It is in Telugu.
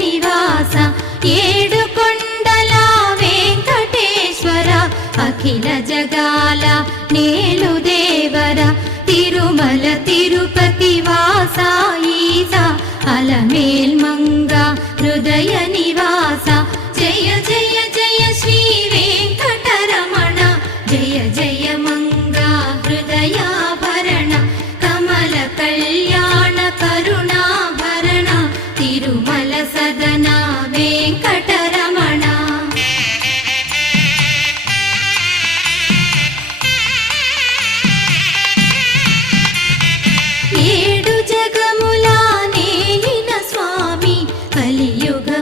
నివాస ఏడు కొండల వెంకటేశ్వర అఖిల జగాల నేలు దేవర తిరుమల తిరుపతి వాస ఈస అలమేల్ మంగ హృదయ నివాస జయ జయ జయ శ్రీ వెంకటరమణ జయ జయ మంగ హృదయాభరణ కమల కళ్యాణ కరుణాభరణ తిరుమల సదన వెంకటరమణ ఏడు జగముల నేలిన స్వామి కలియుగ